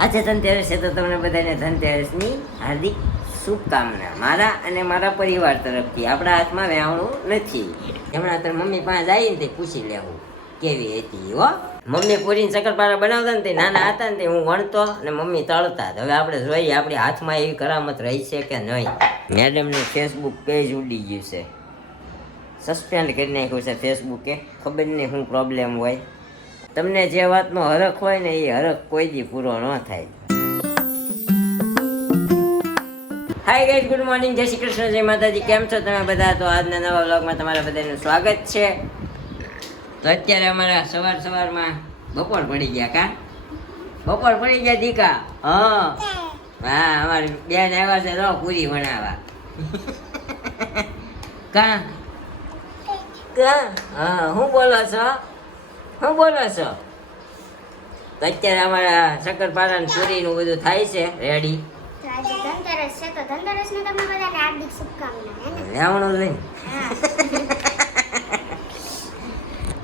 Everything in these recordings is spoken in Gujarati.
આજે ધનતેરસ છે તો તમને બધાને ધનતેરસની હાર્દિક શુભકામના મારા અને મારા પરિવાર તરફથી. આપણા હાથમાં વેહાણું નથી. હમણાં અત્યારે મમ્મી પાસે આવીને તે પૂછી લેવું કેવી હતી. હો, મમ્મી પૂરીને શક્કરપારા બનાવતા ને તે નાના હતા ને તે હું વણતો ને મમ્મી તળતા. હવે આપણે જોઈએ આપણી હાથમાં એવી કરામત રહી છે કે નહીં. મેડમનું ફેસબુક પેજ ઉડી ગયું છે, સસ્પેન્ડ કરી નાખ્યું છે ફેસબુકે. ખબર નહીં શું પ્રોબ્લેમ હોય. તમને જે વાતનો હરખ હોય ને એ હરખ કોઈ દી પૂરો ન થાય. હાય ગાઈઝ, ગુડ મોર્નિંગ, જય શ્રી કૃષ્ણ, જય માતાજી. કેમ છો તમે બધા? તો આજના નવા વ્લોગમાં તમારા બધાનું સ્વાગત છે. તો અત્યારે અમારા સવારમાં બપોર પડી ગયા. કા બપોર પડી ગયા દીકા? હા, અમારી બેન આવ્યા છે તો પૂરી બનાવવા. કા હા, હું બોલો છો? શું બોલો છો? તો અત્યારે અમારા શક્કરપારા પૂરી નું બધું થાય છે રેડી. આજે ધનતેરસ છે તો ધનતેરસની તમને બધાને હાર્દિક શુભકામના. લેવણું લઈને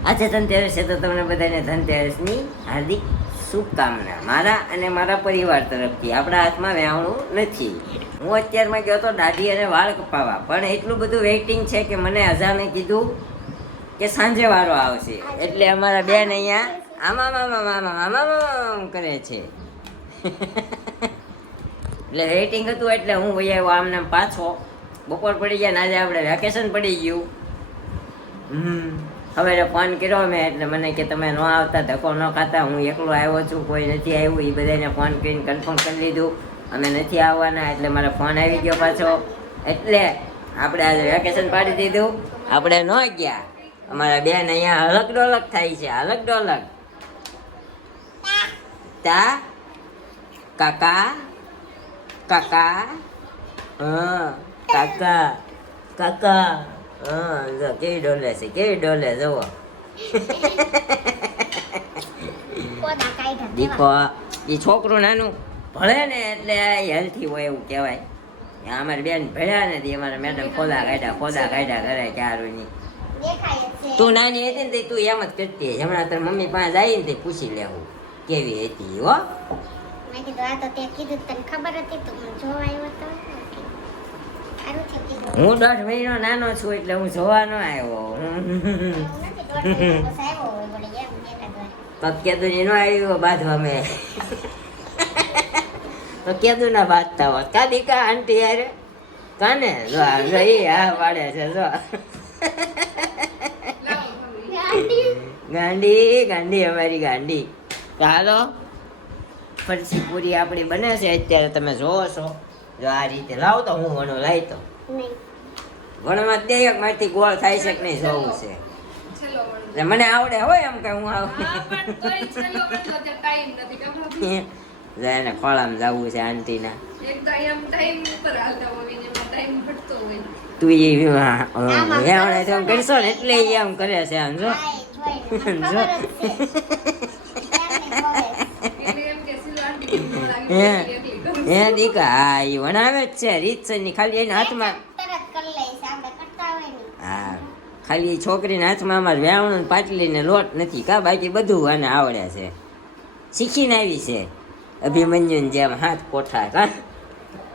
આજે ધનતેરસ છે તો તમને બધાને ધનતેરસની હાર્દિક શુભકામના મારા અને મારા પરિવાર તરફથી. આપણા હાથમાં વેહાણું નથી. હું અત્યારમાં ગયો તો દાઢી અને વાળ કપાવવા, પણ એટલું બધું વેઇટિંગ છે કે મને અજાને કીધું કે સાંજે વારો આવશે. એટલે અમારા બેન અહીંયા આમાં કરે છે. એટલે વેઇટિંગ હતું એટલે હું ભાઈ આવ્યો આમને પાછો. બપોર પડી ગયા ને આજે આપણે વેકેશન પડી ગયું. હવે ફોન કર્યો મેં એટલે મને કે તમે ન આવતા, ધક્કો ન ખાતા, હું એકલો આવ્યો છું, કોઈ નથી આવ્યું. એ બધાને ફોન કરીને કન્ફર્મ કરી લીધું અમે નથી આવવાના. એટલે મારો ફોન આવી ગયો પાછો. એટલે આપણે આજે વેકેશન પાડી દીધું. આપણે ન ગયા. અમારા બેન અહીંયા અલગ ડોલક થાય છે, અલગ ડોલક. તા કાકા કાકા હા કાકા કાકા હા, જો કેવી ડોલે છે, કેવી ડોલે જુઓ. દીકો એ છોકરું નાનું ભણે ને એટલે હેલ્થી હોય એવું કહેવાય. અમારી બેન ભણ્યા નથી, અમારા મેડમ ખોદા કાઢ્યા કરે ક્યારની. તું નાની હતી ને તું એમ જ કરતી. હમણાં તાર મમ્મી પાસે આવી ને પૂછી લેવું કેવી હતી. હો, મેં કીધું આ તો તે કીધું તને ખબર હતી તો હું જોવા આવ્યો તો સારું છે કીધું. હું 1.5 મહિનો નાનો છું એટલે હું જોવા ન આવ્યો. તો કેદું ની ન આવ્યો બાંધવા મેં. તો કેદું ના બાંધતા હોત કા દીકા આંટી યાર કાને જો એ હા પાડે છે. જો ગાંડી અમારી ગાંડી. ચાલો ફરસી પૂરી આપણી બને છે અત્યારે તમે જોવો છો. જો આ રીતે લાવ તો હું વણો લાવી તો વણમાં દે એક મારથી ગોળ થાય છે કે નહીં જોવું છે. એટલે મને આવડે હોય એમ કે હું એને ખોળામાં જવું છે આંટીના. તું એ એમ કરશો ને એટલે એમ કરે છે. આમ જો હે દીકા હા એ વણાવે જ છે રીતસર ની. ખાલી એના હાથમાં હા ખાલી છોકરીના હાથમાં અમારે વેવણું પાટલી ને લોટ નથી કા, બાકી બધું આને આવડે છે. શીખીને આવી છે અભિમન્યુને જેમ હાથ કોઠા કા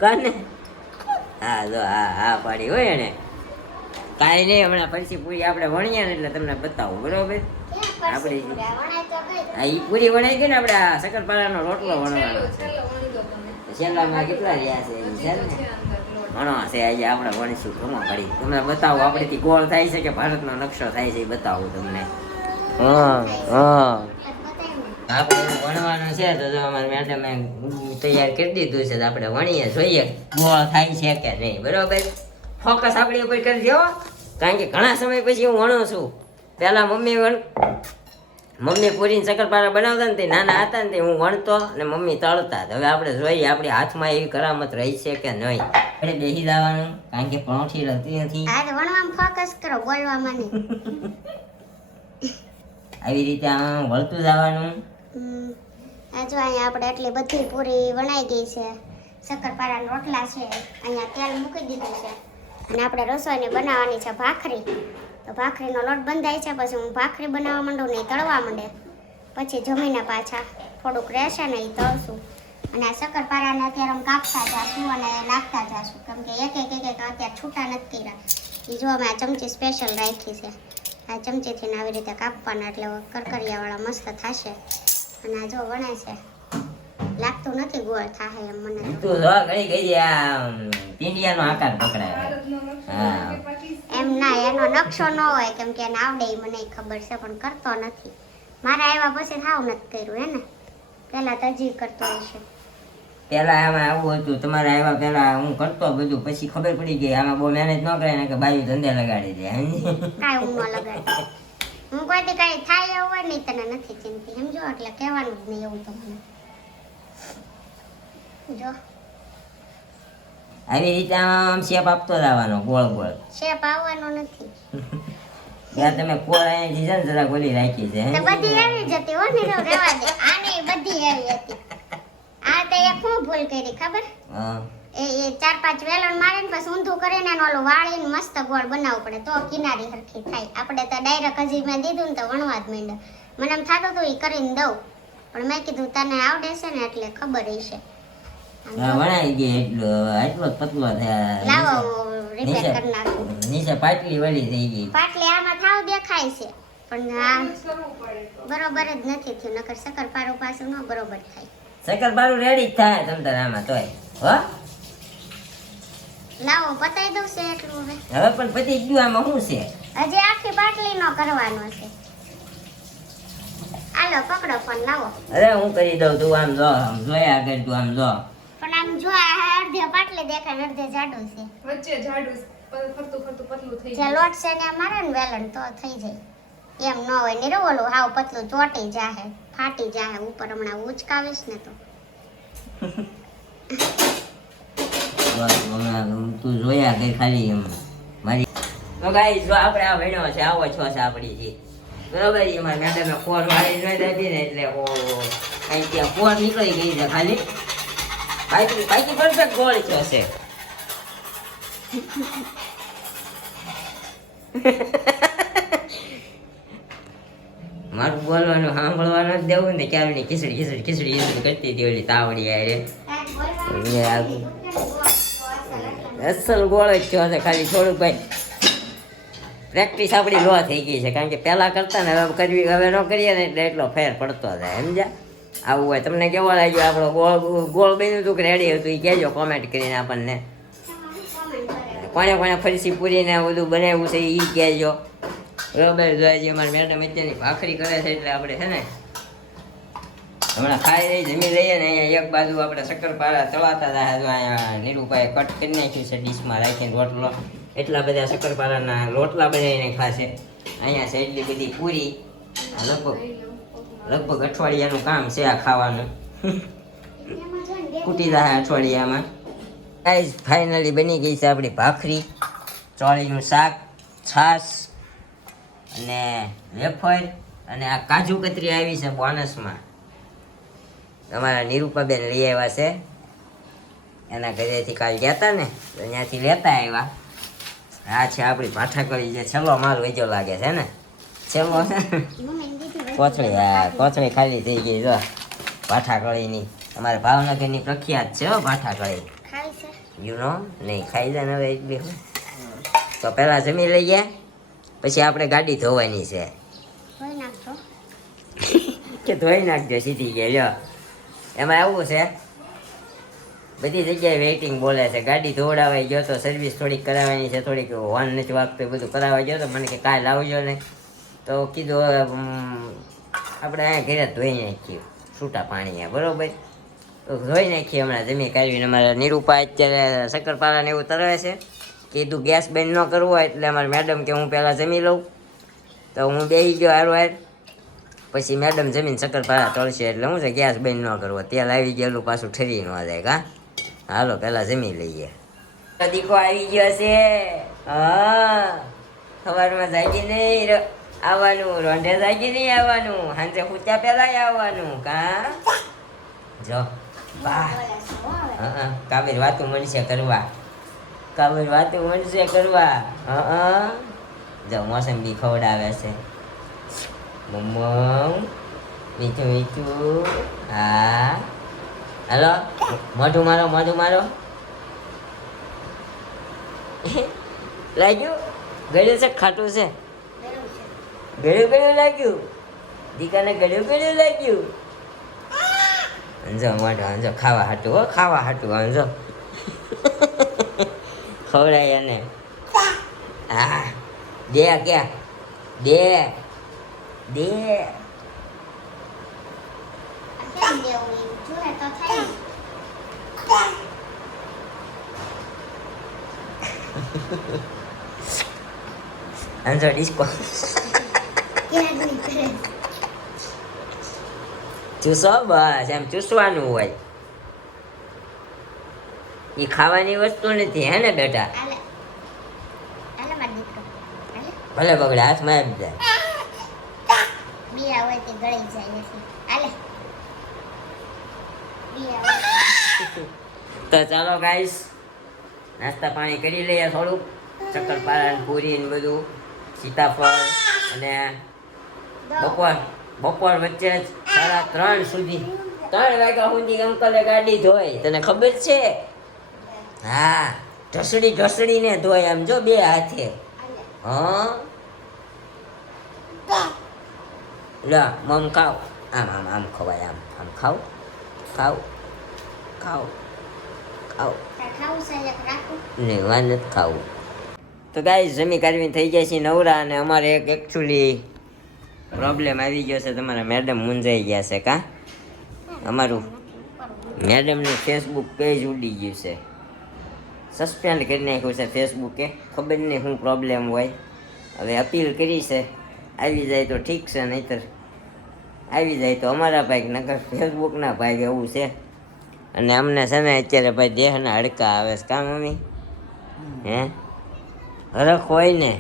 કાને. હા જો હા પાડી હોય એને કાંઈ નહીં. હમણાં પછી પૂરી આપણે વણીએ ને એટલે તમને બતાવું બરોબર. આપણે હા એ પૂરી વણાઈ ગઈ ને આપણે આ શક્કરપારાનો રોટલો વણવાનો છે. છેલ્લામાં કેટલા રહ્યા છે એ છે ને ઘણો છે. આજે આપણે વણીશું ઘણો ઘડી. તમને બતાવું આપણેથી ગોળ થાય છે કે ભારતનો નકશો થાય છે એ બતાવું તમને. આપણે વણવાનું છે તો અમારે મેડમે તૈયાર કરી દીધું છે. આપણે વણીએ જોઈએ ગોળ થાય છે કે નહીં. બરોબર, ફોકસ આપણી ઉપર કરી દો. કારણ કે ઘણા સમય પછી હું વણું છું. પહેલાં મમ્મી પૂરીને શક્કરપારા બનાવતા ને તે નાના હતા ને તે હું વણતો ને મમ્મી તળતા. હવે આપણે જોઈએ આપણી હાથમાં એવી કરામત રહી છે કે નહીં. આપણે બેસી જવાનું કારણ કે પરોઠી રહેતી નથી. વણવામાં ફોકસ કરો, બોલવામાં નહીં. આવી રીતે આમ વળતું જવાનું. આ જો અહીંયા આપણે એટલી બધી પૂરી વણાઈ ગઈ છે. શક્કરપારાના રોટલા છે, અહીંયા તેલ મૂકી દીધું છે અને આપણે રસોઈને બનાવવાની છે ભાખરી. તો ભાખરીનો લોટ બંધાય છે, પછી હું ભાખરી બનાવવા માંડું ને તળવા માંડે. પછી જમીને પાછા થોડુંક રહેશે ને એ તળશું. અને આ શક્કરપારાને અત્યારે અમે કાપતા જાશું અને નાખતા જાશું કેમ કે એક અત્યારે છૂટા નથી કર્યા. એ જો અમે આ ચમચી સ્પેશિયલ રાખી છે. આ ચમચીથી આવી રીતે કાપવાના એટલે કરકરિયાવાળા મસ્ત થશે. અને આ જો વણે છે લાગતું નથી ગોળ થાય એમ મને તો. તું જો ઘણી ગઈ આ પિંડિયાનો આકાર પકડાય. હા એમ ના એનો નકશો ન હોય કેમ કે એને આવડે ઈ મને ખબર છે પણ કરતો નથી. મારા આવ્યા પછી થાવ નથી કર્યું હે ને પેલા તો હજી કરતો હશે. પેલા આમાં આવું હતું તમારે આવ્યા પેલા હું કરતો બધું પછી ખબર પડી ગઈ આમાં બહુ મહેનત ન કરે ને કે બાયું ધંધે લગાડી દે. કાંઈ હું ન લગાડી હું કોઈથી કાંઈ થાય એવું હોય નહીં તને નથી ચિંતી સમજો એટલે કહેવાનું જ નહીં એવું તો મને જો આવી રીતે આમ શેપ આપતો જવાનો ગોળ ગોળ. શેપ આવવાનો નથી ત્યાં તમે કોળ અહીંથી છે ને જરા ગોલી રાખી છે તો બધી આવી જતી હો ને રેવા દે આને બધી આવી હતી. આ તે એક હું ભૂલ કરી ખબર હા એ 4-5 વેલણ મારીને પછી ઊંધું કરીને એનો ઓલું વાળીને મસ્ત ગોળ બનાવવું પડે તો કિનારી હરખી થાય. આપણે તો ડાયરેક્ટ હજી મેં દીધું ને તો વણવા જ માંડ્યા. મને એમ થતું હતું એ કરીને દઉં પણ મેં કીધું તને આવડે છે ને એટલે ખબર હશે. હા વણાઈ ગઈ એટલો જ પતલો થયા. લાવો રિપેર કરી નાખું. નીચે પાટલી વળી થઈ ગઈ. પાટલી આમાં થાવ દેખાય છે પણ આ બરોબર જ નથી થયું નકર શક્કરપારો પાછું ન બરોબર થાય. શક્કરપારું રેડી જ થાય તમ તારે આમાં તોય હો. લાવો પતાઈ દઉં છે એટલું હવે પણ પતી ગયું આમાં શું છે હજી આખી પાટલી નો કરવાનો છે. હાલો પકડો ફોન લાવો. અરે હું કરી દઉં તું આમ જો આમ જોયા આગળ તું આમ જો. પણ આમ જો આ અડધે પાટલી દેખાય અડધે જાડું છે વચ્ચે જાડું ફરતું ફરતું પતલું થઈ જે લોટ છે ને મારે ને વેલણ તો થઈ જાય એમ ન હોય ને ઓલું હાવ પતલું ચોટી જાહે ફાટી જાહે ઉપર હમણાં ઉચકાવીશ ને તો. બસ હમણાં તું જોયા કઈ ખાલી એમ મારી તો ગાઈસ જો આપણે આ ભણ્યો છે આવો છો છે આપણી જી બરોબર છે. મારા મેડમે ફોન વાળી ન આપી ને એટલે અહીં ત્યાં ફોન નીકળી ગઈ છે ખાલી બાકી પરફેક્ટ ગોળ છો છે. મારું બોલવાનું સાંભળવાનું જ દેવું ને ક્યારની ખીચડી ખીચડી ખીચડી ખીચડી કરતી હતી ઓલી તાવડી આરે અસલ ગોળ જ થયો છે ખાલી થોડુંક ભાઈ પ્રેક્ટિસ આપણી લો થઈ ગઈ છે કારણ કે પહેલાં કરતા ને હવે કરવી હવે ન કરીએ ને એટલે એટલો ફેર પડતો જાય સમજ્યા. આવું હોય તમને કેવો લાગ્યો આપણો ગોળ ગોળ બન્યું હતું કે રેડી હતું એ કહેજો કોમેન્ટ કરીને આપણને. કોને કોને ફરસી પૂરીને બધું બનાવ્યું છે એ કહેજો બરોબર. જોઈએ અમારી મેડમ અત્યારની ભાખરી કરે છે એટલે આપણે છે ને હમણાં ખાઈ રહી જમી લઈએ ને અહીંયા એક બાજુ આપણે શક્કરપારા તળાતા હતા. જો અહીંયા નીરુભાઈએ કટ કરી નાખ્યું છે ડીશમાં રાખીને રોટલો એટલા બધા શક્કરપારાના રોટલા બનાવીને ખાશે. અહીંયા છે એટલી બધી પૂરી લગભગ અઠવાડિયાનું કામ છે આ ખાવાનું. કૂટી જાય અઠવાડિયામાં. ગાઈસ ફાઇનલી બની ગઈ છે આપણી ભાખરી ચોળીનું શાક છાશ અને વેફર અને આ કાજુ કતરી આવી છે બોનસમાં. અમારા નિરૂપાબેન લઈ આવ્યા છે એના ઘરેથી કાલ ગયા હતા ને તો ત્યાંથી લેતા આવ્યા. આ છે આપણી ભાઠાકળી જે છેલ્લો માલ વેચો લાગે છે ને છેલ્લો કોથળી. હા કોથળી ખાલી થઈ ગઈ જો ભાઠાકળીની. અમારે ભાવનગરની પ્રખ્યાત છે હો ભાઠાકળી યુ નો નહીં ખાઈ જાય ને હવે એક બે. તો પહેલાં જમી લઈએ પછી આપણે ગાડી ધોવાની છે કે ધોઈ નાખજો સીધી ગયા. જો એમાં એવું છે બધી જગ્યાએ વેઇટિંગ બોલે છે. ગાડી ધોવડાવાઈ ગયો તો સર્વિસ થોડીક કરાવવાની છે થોડીક હોર્ન નથી વાગતું બધું કરાવવા ગયો તો મને કે કાલે આવજો ને તો કીધું આપણે અહીંયા ઘરે ધોઈ નાખીએ છૂટા પાણીએ બરોબર. તો ધોઈ નાખીએ હમણાં જમી કાઢવીને. અમારા નિરૂપા અત્યારે શક્કરપારાને એવું તરવે છે કીધું ગેસ બંધ ન કરવો હોય એટલે અમારે મેડમ કે હું પહેલાં જમી લઉં તો હું બેસી ગયો હારો હાર. પછી મેડમ જમીન શક્કરપારા તળશે એટલે હું છે ગેસ બંધ ન કરવો તેલ આવી ગયેલું પાછું ઠરી ન જાય. કા હાલો પહેલાં જમી લઈએ. દીકો આવી ગયો છે. હા સવારમાં જાગી નહીં આવવાનું રોંઢે જાગી નહીં આવવાનું સાંજે પૂછ્યા પહેલાં આવવાનું. કા જો વાહ હા કાબેર વાતું મનશે કરવા કાબેર વાતું મનશે કરવા. હા જો મોસંબી ખવડાવે છે મમ્મા મીઠું મીઠું. હા હાલો મોઢું મારો લાગ્યું ગળ્યું છે ખાટું છે ગળ્યું લાગ્યું દીકાને ગળ્યું લાગ્યું અંજો મોઢું અંજો ખાવા હાટું અંજો ખવડાય એને હા દે ક્યાં દે કેમ દેવું એમ જોયે તો થાય ને. અંજો ડિસ્કો ક્યાં નહીં કરે ચૂસો બસ એમ ચૂસવાનું હોય એ ખાવાની વસ્તુ નથી હે ને બેટા હાલે હાલે માર દીકરો હાલે ભલે બગડે હાથમાં આવી જાય બિયા હોય તે ગળી જાય નથી હાલે બિયા હોય. તો ચાલો ગાઈસ નાસ્તા પાણી કરી લઈએ થોડુંક શક્કરપારા ને પૂરી ને બધું સીતાફળ અને બપોર વચ્ચે જ 3:30 સુધી 3 વાગ્યા સુધી અંકલે ગાડી ધોઈ તને ખબર છે હા ઢસડીને ધોય આમ જો બે હાથે હા લા મમ ખાવ આમ ખવાય આમ ખાવ તાર ખાવું છે એક રાખું ને વા નથી ખાવું તો ગાઈસ જમી કાઢવી થઈ જાય છે નવરા અને અમારે એક એકચ્યુઅલી પ્રોબ્લેમ આવી ગયો છે તમારા મેડમ મૂંઝાઈ ગયા છે કા અમારું મેડમનું ફેસબુક પેજ ઉડી ગયું છે સસ્પેન્ડ કરી નાખ્યું છે ફેસબુકે ખબર નહીં શું પ્રોબ્લેમ હોય હવે અપીલ કરી છે આવી જાય તો ઠીક છે નહીંતર આવી જાય તો અમારા ભાઈ નકર ફેસબુકના ભાઈ એવું છે અને અમને છે ને અત્યારે ભાઈ દેહના હડકા આવે છે કા મમ્મી હે હરખ હોય ને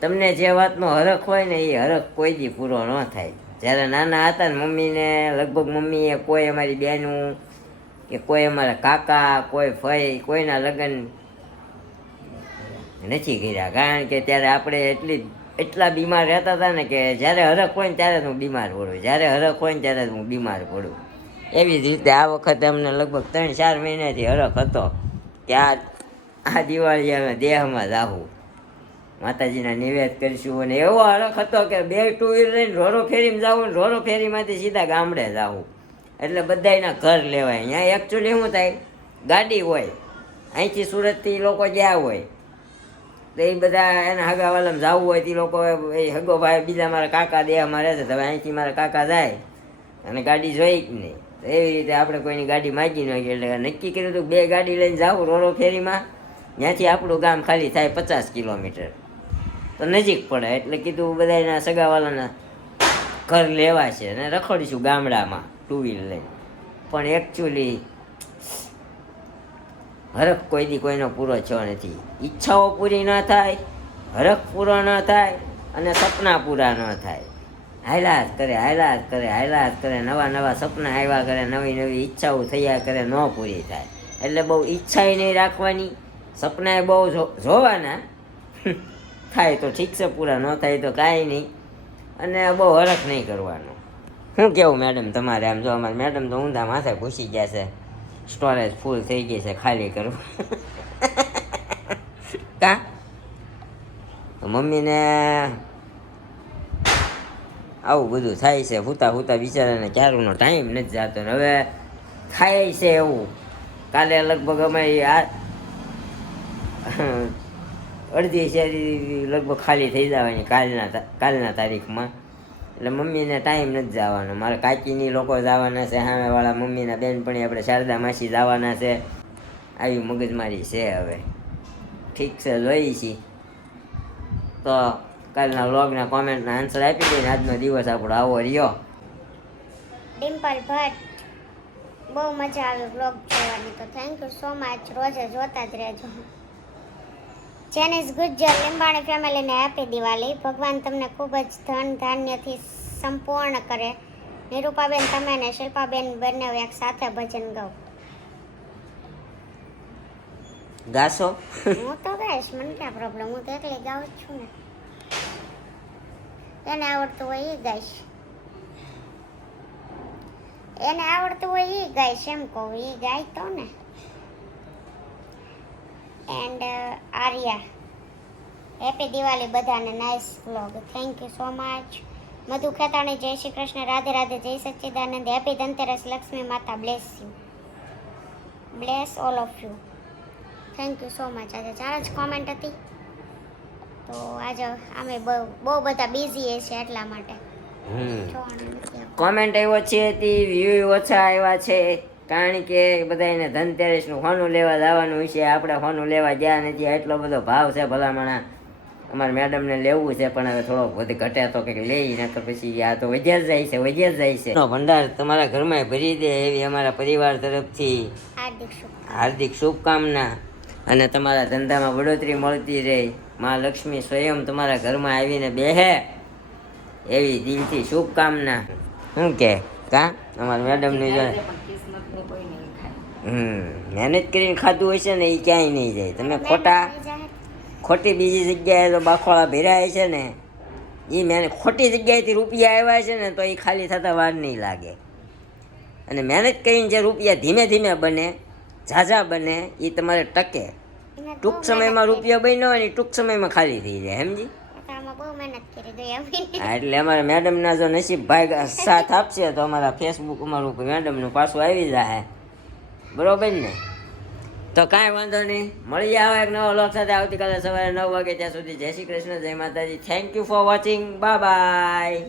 તમને જે વાતનો હરખ હોય ને એ હરખ કોઈ દી પૂરો ન થાય જ્યારે નાના હતા ને મમ્મીને લગભગ મમ્મીએ કોઈ અમારી બહેનું કે કોઈ અમારા કાકા કોઈ ફઈ કોઈના લગ્ન નથી કર્યા કારણ કે ત્યારે આપણે એટલા બીમાર રહેતા હતા ને કે જ્યારે હરખ હોય ને ત્યારે હું બીમાર પડું જ્યારે હરખ હોય ને ત્યારે હું બીમાર પડું એવી જ રીતે આ વખતે અમને લગભગ 3-4 મહિનાથી હરખ હતો કે આ દિવાળી અમે દેહમાં જાવું માતાજીના નિવેદ કરીશું અને એવો હરખ હતો કે 2 ટુ વ્હીલર લઈને રોરો ફેરીમાં જાવું ને રોરો ફેરીમાંથી સીધા ગામડે જાવું એટલે બધાયના ઘર લેવાય અહીંયા એકચ્યુઅલી શું થાય ગાડી હોય અહીંથી સુરતથી લોકો ગયા હોય તો એ બધા એના હગાવાલામાં જવું હોય તે લોકો એ હગો ભાઈ બીજા મારા કાકા દેહમાં રહે છે તો હવે અહીંથી મારા કાકા જાય અને ગાડી જોઈ જ નહીં તો એવી રીતે આપણે કોઈની ગાડી માગી ન ગઈ એટલે નક્કી કર્યું હતું 2 ગાડી લઈને જાવું રોરો ફેરીમાં ત્યાંથી આપણું ગામ ખાલી થાય 50 કિલોમીટર તો નજીક પડે એટલે કીધું બધાના સગાવાલાના ઘર લેવા છે અને રખડીશું ગામડામાં 2 વ્હીલર લઈને પણ એકચ્યુઅલી હરખ કોઈ દી કોઈનો પૂરો થયો નથી ઈચ્છાઓ પૂરી ન થાય હરખ પૂરો ન થાય અને સપના પૂરા ન થાય હાયલા જ કરે નવા સપના આવ્યા કરે નવી ઈચ્છાઓ થયા કરે ન પૂરી થાય એટલે બહુ ઈચ્છાએ નહીં રાખવાની સપનાએ બહુ જોવાના થાય તો ઠીક છે પૂરા ન થાય તો કાંઈ નહીં અને બહુ હરખ નહીં કરવાનો શું કેવું મેડમ તમારે આમ જો અમારે મેડમ તો ઊંધા માથે ઘૂસી ગયા છે સ્ટોરેજ ફૂલ થઈ ગઈ છે ખાલી કરવું કા તો મમ્મીને આવું બધું થાય છે ફૂતા બિચારાને ક્યારનો ટાઈમ નથી જતો ને હવે થાય છે એવું કાલે લગભગ અમારી અડધી શેરી લગભગ ખાલી થઈ જવાની કાલના તારીખમાં એટલે મમ્મીને ટાઈમ નથી જવાનો મારા કાકીની લોકો જવાના છે સામેવાળા મમ્મીના બેનપણી આપણે શારદા માસી જવાના છે આવી મગજમારી છે હવે ઠીક છે જોઈએ છીએ તો કાલના વ્લોગના કોમેન્ટના આન્સર આપી દઈને આજનો દિવસ આપણો આવો રહ્યો ડિમ્પલ ભટ્ટ બહુ મજા આવી વ્લોગ જોવાની તો થેન્ક યુ સો મચ રોજે જોતા જ રહેજો જેનિસ ગુજ્જર લીંબાણી ફેમિલીને હેપી દિવાળી ભગવાન તમને ખૂબ જ ધન ધાન્યથી સંપૂર્ણ કરે નિરૂપાબેન તમે ને શિલ્પાબેન બંને એક સાથે ભજન ગાઓ ગાશો હું તો ગાઈશ મને ક્યાં પ્રોબ્લેમ હું તો એકલી ગાઉં જ છું ને એને આવડતું હોય એ ગાઈશ એને આવડતું હોય એ ગાય એમ કહું, એ ગાય તો ને. એન્ડ આર્યા, હેપી દિવાળી બધાને, nice vlog, thank you so much. Madhu Khetani, જય શ્રી કૃષ્ણ, રાધે રાધે, જય સચ્ચિદાનંદ, હેપી ધનતેરસ, લક્ષ્મી માતા bless you, bless all of you, thank you so much. આજે 4 જ કોમેન્ટ હતી, તો આજે અમે બહુ બધા બિઝી છે એટલા માટે જોવાનું નથી આવતું. કોમેન્ટ ઓછી હતી, વ્યૂ ઓછા આવ્યા છે, કારણ કે બધાને ધનતેરસનું હોનું લેવા જવાનું છે. આપણે હોનું લેવા ગયા નથી, એટલો બધો ભાવ છે ભલામણા. અમારા મેડમને લેવું છે, પણ હવે થોડોક વધુ ઘટે તો કંઈક લઈ, નકર પછી આ તો વધ્યા જ જાય છે. ભંડાર તમારા ઘરમાં ભરી દે એવી અમારા પરિવાર તરફથી હાર્દિક શુભકામના. અને તમારા ધંધામાં બઢોતરી મળતી રહે, માં લક્ષ્મી સ્વયં તમારા ઘરમાં આવીને બેહે એવી દિલથી શુભકામના. શું કે કા અમારા મેડમની જો મહેનત કરીને ખાધું હશે ને એ ક્યાંય નહીં જાય. તમે ખોટી બીજી જગ્યાએ તો બાખોળા ભેરાય છે ને, એ ખોટી જગ્યાએથી રૂપિયા આવ્યા છે ને, તો એ ખાલી થતા વાર નહીં લાગે. અને મહેનત કરીને જે રૂપિયા ધીમે ધીમે બને, ઝાઝા બને, એ તમારે ટકે. ટૂંક સમયમાં રૂપિયા બન્યો હોય ને ટૂંક સમયમાં ખાલી થઈ જાય, સમજી? હા, એટલે અમારા મેડમના જો નસીબ ભાઈ સાથ આપશે તો અમારા ફેસબુક અમારું મેડમનું પાછું આવી જાય, બરોબર ને? તો કાંઈ વાંધો નહીં, મળી આવે એક નવો વ્લોગ સાથે આવતીકાલે સવારે 9 વાગે. ત્યાં સુધી જય શ્રી કૃષ્ણ, જય માતાજી, thank you for watching, bye bye.